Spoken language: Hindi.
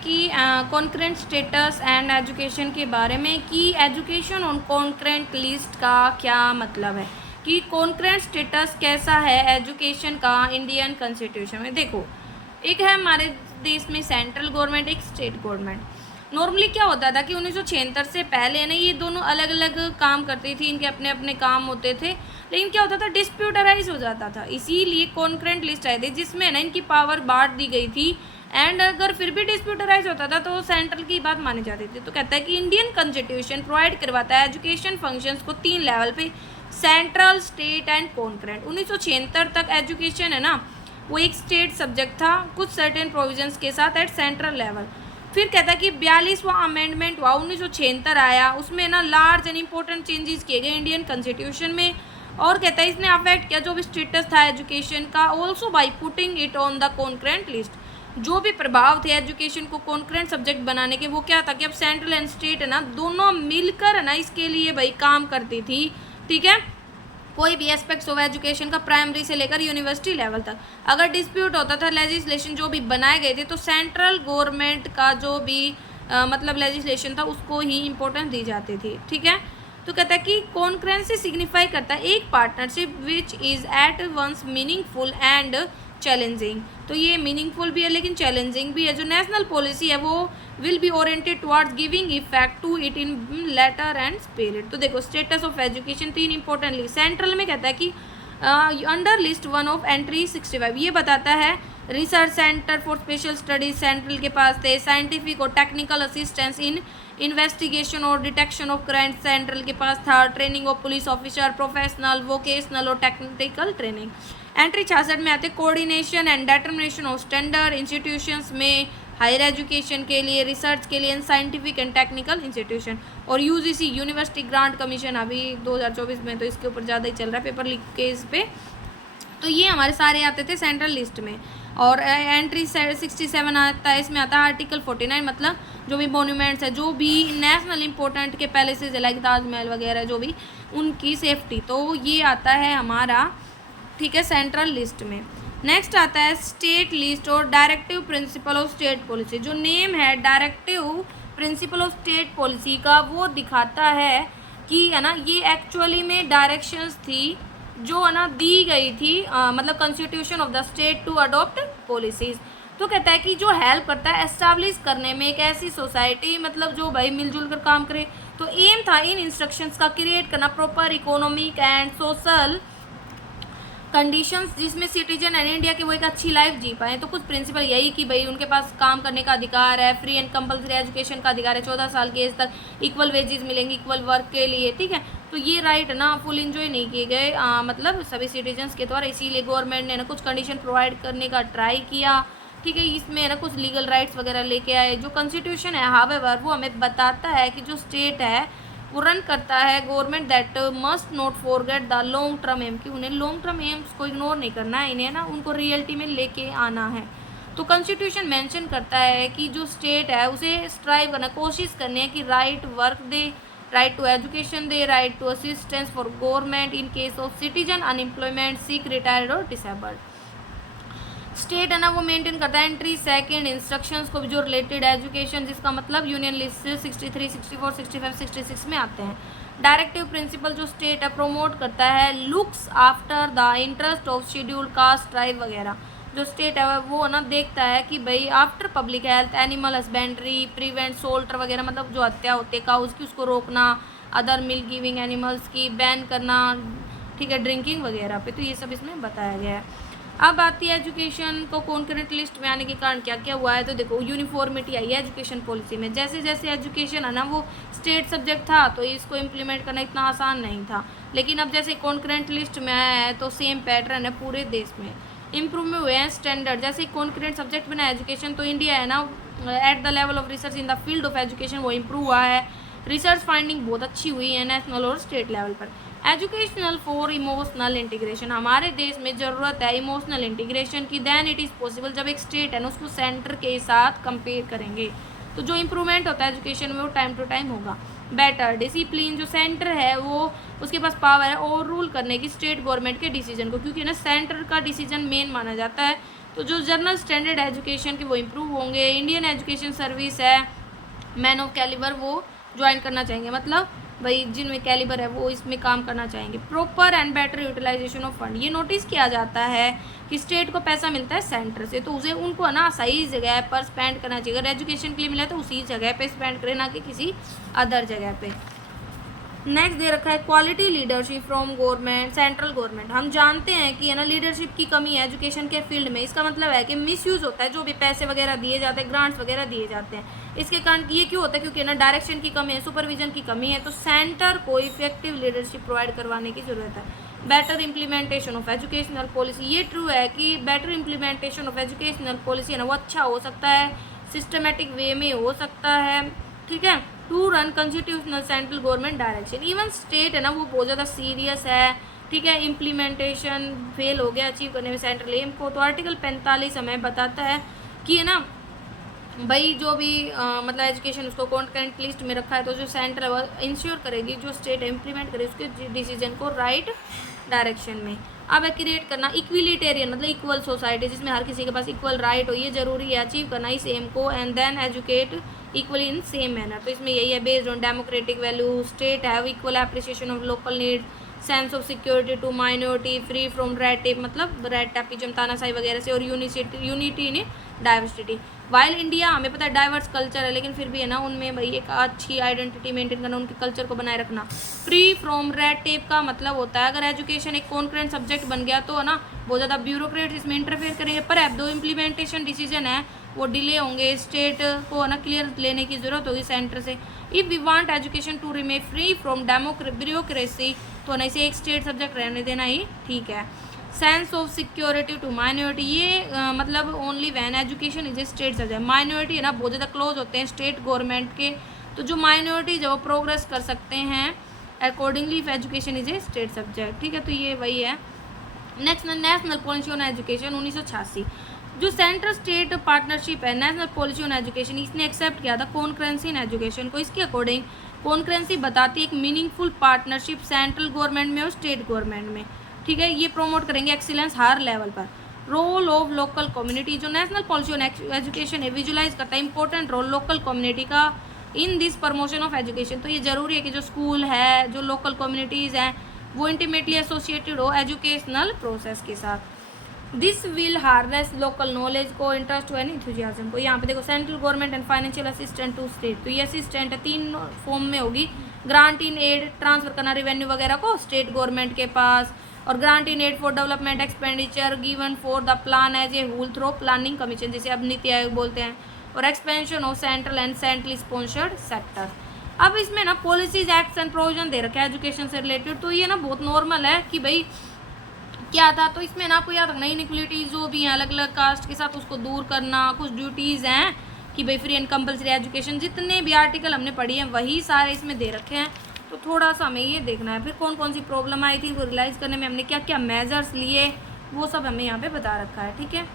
कि कॉन्करेंट स्टेटस एंड एजुकेशन के बारे में कि एजुकेशन ऑन कॉन्करेंट लिस्ट का क्या मतलब है, कि कॉन्करेंट स्टेटस कैसा है एजुकेशन का इंडियन कॉन्स्टिट्यूशन में। देखो, एक है हमारे देश में सेंट्रल गवर्नमेंट, एक स्टेट गवर्नमेंट। नॉर्मली क्या होता था कि 1976 से पहले ना ये दोनों अलग अलग काम करती थी, इनके अपने अपने काम होते थे, लेकिन क्या होता था डिस्प्यूट अराइज हो जाता था, इसीलिए कॉन्करेंट लिस्ट आई थी जिसमें ना इनकी पावर बांट दी गई थी। एंड अगर फिर भी डिस्प्यूट अराइज होता था तो सेंट्रल की बात मानी जाती थी। तो कहता है कि इंडियन कॉन्स्टिट्यूशन प्रोवाइड करवाता है एजुकेशन फंक्शंस को 3 लेवल पे, सेंट्रल, स्टेट एंड कॉन्करेंट। 1976 तक एजुकेशन है ना वो एक स्टेट सब्जेक्ट था कुछ सर्टेन प्रोविजंस के साथ एट सेंट्रल लेवल। फिर कहता है कि 42वां अमेंडमेंट हुआ 1976 आया, उसमें ना लार्ज एंड इंपॉर्टेंट चेंजेस किए गए इंडियन कॉन्स्टिट्यूशन में। और कहता है इसने अफेक्ट किया जो भी स्टेटस था एजुकेशन का, also by putting it on the concurrent list. जो भी प्रभाव थे एजुकेशन को कॉन्करेंट सब्जेक्ट बनाने के, वो क्या था कि अब सेंट्रल एंड स्टेट है ना दोनों मिलकर है ना इसके लिए भाई काम करती थी। ठीक है, कोई भी एस्पेक्ट्स ऑफ एजुकेशन का प्राइमरी से लेकर यूनिवर्सिटी लेवल तक अगर डिस्प्यूट होता था, लेजिस्लेशन जो भी बनाए गए थे तो सेंट्रल गवर्नमेंट का जो भी मतलब लेजिस्लेशन था उसको ही इम्पोर्टेंस दी जाती थी। ठीक है, तो कहता है कि कॉन्करेंसी सिग्निफाई करता है एक partnership which is at once meaningful and challenging. तो ये मीनिंगफुल भी है लेकिन चैलेंजिंग भी है। जो नेशनल पॉलिसी है वो will be oriented towards giving effect to it in letter and spirit. तो देखो, status of education 3 importantly central में कहता है कि अंडर लिस्ट 1 ऑफ एंट्री 65 ये बताता है research centre for special studies central के पास थे, साइंटिफिक और टेक्निकल असिस्टेंस इन इन्वेस्टिगेशन और डिटेक्शन ऑफ क्राइम सेंट्रल के पास था, training of police officer, professional, vocational और टेक्निकल ट्रेनिंग। एंट्री 66 में आते coordination and determination of standard institutions में हायर एजुकेशन के लिए, रिसर्च के लिए, साइंटिफिक एंड टेक्निकल इंस्टीट्यूशन। और यूजीसी यूनिवर्सिटी ग्रांट कमीशन अभी 2024 में तो इसके ऊपर ज़्यादा ही चल रहा है पेपर लीकेज पे। तो ये हमारे सारे आते थे सेंट्रल लिस्ट में। और एंट्री 67 आता है, इसमें आता है आर्टिकल 49 मतलब जो भी मोन्यूमेंट्स है, जो भी नेशनल इंपॉर्टेंट के पैलेसेज है लाइक ताजमहल वगैरह जो भी उनकी सेफ्टी, तो ये आता है हमारा। ठीक है, सेंट्रल लिस्ट में। नेक्स्ट आता है स्टेट लिस्ट और directive principle of state policy. जो नेम है directive principle of state policy का वो दिखाता है कि है ना ये एक्चुअली में डायरेक्शंस थी जो है ना दी गई थी मतलब constitution of the state to adopt policies. तो कहता है कि जो हेल्प करता है एस्टैब्लिश करने में एक ऐसी सोसाइटी मतलब जो भाई मिलजुल कर काम करे। तो एम था इन इंस्ट्रक्शंस का क्रिएट करना proper economic and social conditions जिसमें सिटीजन एंड इंडिया की वो एक अच्छी लाइफ जी पाए। तो कुछ प्रिंसिपल यही कि भाई उनके पास काम करने का अधिकार है, फ्री एंड कंपलसरी एजुकेशन का अधिकार है, 14 साल की एज तक इक्वल वेजेस मिलेंगे इक्वल वर्क के लिए। ठीक है, तो ये राइट ना फुल इंजॉय नहीं किए गए मतलब सभी सिटीजन्स के द्वारा, इसीलिए गवर्नमेंट ने ना कुछ कंडीशन प्रोवाइड करने का ट्राई किया। ठीक है, इसमें ना कुछ लीगल राइट्स वगैरह लेके आए। जो कॉन्स्टिट्यूशन है हावेवर वो हमें बताता है कि जो स्टेट है वो रन करता है government that must not forget the long term aim, कि उन्हें लॉन्ग टर्म एम्स को इग्नोर नहीं करना है, इन्हें ना उनको रियलिटी में लेके आना है। तो कॉन्स्टिट्यूशन मेंशन करता है कि जो स्टेट है उसे स्ट्राइव करना, कोशिश करनी है कि राइट वर्क दे, राइट टू एजुकेशन दे, right to assistance for government in case of citizen unemployment, sick, retired और डिसेबल्ड। स्टेट है ना वो मेंटेन करता है एंट्री सेकंड इंस्ट्रक्शंस को भी जो रिलेटेड एजुकेशन, जिसका मतलब यूनियन लिस्ट 63, 64, 65, 66 में आते हैं। डायरेक्टिव प्रिंसिपल जो स्टेट है प्रोमोट करता है looks after the interest of schedule caste, tribe वगैरह। जो स्टेट है वो ना देखता है कि भाई after public health, animal husbandry, prevent slaughter वगैरह मतलब जो हत्या होती है काउज की उसको रोकना, अदर मिल्क गिविंग एनिमल्स की बैन करना, ठीक है, ड्रिंकिंग वगैरह पे। तो ये सब इसमें बताया गया है। अब आती है एजुकेशन को कॉन्करेंट लिस्ट में आने के कारण क्या क्या हुआ है। तो देखो, यूनिफॉर्मिटी आई है एजुकेशन पॉलिसी में। जैसे जैसे एजुकेशन है ना वो स्टेट सब्जेक्ट था तो इसको इम्प्लीमेंट करना इतना आसान नहीं था, लेकिन अब जैसे कॉन्करेंट लिस्ट में आया है तो सेम पैटर्न है पूरे देश में। इम्प्रूव हुए हैं स्टैंडर्ड, जैसे कॉन्करेंट सब्जेक्ट बना एजुकेशन तो इंडिया है ना at the level of research in the field of education वो इम्प्रूव हुआ है। रिसर्च फाइंडिंग बहुत अच्छी हुई है नेशनल और स्टेट लेवल पर। एजुकेशनल फॉर इमोशनल इंटीग्रेशन, हमारे देश में ज़रूरत है इमोशनल इंटीग्रेशन की, देन इट इज़ पॉसिबल जब एक स्टेट है ना उसको सेंटर के साथ कंपेयर करेंगे तो जो इम्प्रूवमेंट होता है एजुकेशन में वो टाइम टू टाइम होगा। बेटर डिसिप्लिन, जो सेंटर है वो उसके पास पावर है ओवर रूल करने की स्टेट गवर्नमेंट के डिसीजन को, क्योंकि ना सेंटर का डिसीजन मेन माना जाता है तो जो जनरल स्टैंडर्ड एजुकेशन के वो इम्प्रूव होंगे। इंडियन एजुकेशन सर्विस है, मैन ऑफ कैलिबर वो ज्वाइन करना चाहेंगे, मतलब भाई जिनमें कैलिबर है वो इसमें काम करना चाहेंगे। Proper and better utilization of fund, ये नोटिस किया जाता है कि स्टेट को पैसा मिलता है सेंटर से, तो उसे उनको है ना सही जगह पर स्पेंड करना चाहिए। अगर एजुकेशन के लिए मिला तो उसी जगह पे स्पेंड करें, ना कि किसी अदर जगह पे। नेक्स्ट दे रखा है quality leadership from government, central government. हम जानते हैं कि है ना लीडरशिप की कमी है एजुकेशन के फील्ड में। इसका मतलब है कि मिसयूज़ होता है, जो भी पैसे वगैरह दिए जाते हैं, ग्रांट्स वगैरह दिए जाते हैं। इसके कारण ये क्यों होता है, क्योंकि ना डायरेक्शन की कमी है, सुपरविजन की कमी है। तो सेंटर को इफेक्टिव लीडरशिप प्रोवाइड करवाने की ज़रूरत है। Better implementation of educational policy, ये ट्रू है कि better implementation of educational policy है ना वो अच्छा हो सकता है, सिस्टमेटिक वे में हो सकता है, ठीक है। To run constitutional central government direction, even state है ना वो बहुत ज़्यादा सीरियस है, ठीक है। इम्प्लीमेंटेशन फेल हो गया अचीव करने में सेंट्रल एम को, तो आर्टिकल 45 हमें बताता है कि है ना भाई जो भी मतलब एजुकेशन उसको कॉन्करेंट लिस्ट में रखा है, तो जो सेंटर है वो इंश्योर करेगी जो स्टेट इम्प्लीमेंट करे उसके डिसीजन को राइट डायरेक्शन में। अब है क्रिएट करना इक्विलिटेरियन, मतलब इक्वल सोसाइटी जिसमें हर किसी के पास इक्वल राइट हो, ये जरूरी है अचीव करना इस एम को। And then educate equally in same manner, तो इसमें यही है based on democratic value, state have equal appreciation of local need, sense of security to minority, free from red tape, मतलब रेड टेपिज्म तानाशाही वगैरह से, और unity in diversity. While India हमें पता है डाइवर्स कल्चर है, लेकिन फिर भी है ना उनमें भाई एक अच्छी आइडेंटिटी मेंटेन करना, उनके कल्चर को बनाए रखना। फ्री फ्रॉम रेड टेप का मतलब होता है अगर एजुकेशन एक कॉन्करेंट सब्जेक्ट बन गया तो है ना बहुत ज़्यादा ब्यूरोक्रेट इसमें इंटरफेयर करेंगे, पर अब दो इम्प्लीमेंटेशन डिसीजन है वो डिले होंगे, स्टेट को है ना क्लियर लेने की ज़रूरत होगी सेंटर से। If we want education to remain free from bureaucracy, तो ना इसे एक स्टेट सब्जेक्ट रहने देना ही ठीक है। Sense of security to minority, ये मतलब only when education is a state subject. Minority है ना बहुत ज़्यादा क्लोज होते हैं स्टेट गवर्नमेंट के, तो जो माइनॉरिटी जो प्रोग्रेस कर सकते हैं accordingly if education is a state subject, ठीक है। तो ये वही है। Next national policy on education 1986, जो सेंट्रल स्टेट पार्टनरशिप है नेशनल पॉलिसी ऑन एजुकेशन, इसने एक्सेप्ट किया था कॉन्करेंसी इन एजुकेशन को। इसके अकॉर्डिंग कॉन्करेंसी बताती है एक मीनिंगफुल पार्टनरशिप सेंट्रल गवर्नमेंट में और स्टेट गवर्नमेंट में, ठीक है। ये प्रमोट करेंगे एक्सीलेंस हर लेवल पर। रोल ऑफ लोकल कम्युनिटी, जो नेशनल पॉलिसी ऑन एजुकेशन है विजुलाइज करता है इंपॉर्टेंट रोल लोकल कम्युनिटी का in this promotion of education. तो ये जरूरी है कि जो स्कूल है, जो लोकल कम्युनिटीज़ हैं, वो इंटीमेटली एसोसिएटेड हो एजुकेशनल प्रोसेस के साथ। This will harness local knowledge को, इंटरेस्ट एंड इंथुजियाज्म को। यहाँ पे देखो central government and financial assistant to state, तो ये असिस्टेंट है 3 फॉर्म में होगी। ग्रांट इन एड, ट्रांसफर करना रेवेन्यू वगैरह को स्टेट गवर्नमेंट के पास, और grant in aid for development expenditure given for the plan as a whole through planning commission, जिसे अब नीति आयोग बोलते हैं, और expansion of central and centrally sponsored sectors. अब इसमें ना पॉलिसीज एक्ट्स एंड प्रोविजन दे रखा है एजुकेशन से रिलेटेड, तो ये ना बहुत नॉर्मल है कि भाई क्या था। तो इसमें ना आपको याद रखना इनइक्वलिटीज जो भी हैं अलग अलग कास्ट के साथ उसको दूर करना, कुछ ड्यूटीज़ हैं कि भाई फ्री एंड कंपलसरी एजुकेशन, जितने भी आर्टिकल हमने पढ़ी हैं वही सारे इसमें दे रखे हैं। तो थोड़ा सा हमें ये देखना है, फिर कौन कौन सी प्रॉब्लम आई थी वो रियलाइज़ करने में हमने क्या क्या मेजर्स लिए वो सब हमें यहाँ पे बता रखा है, ठीक है।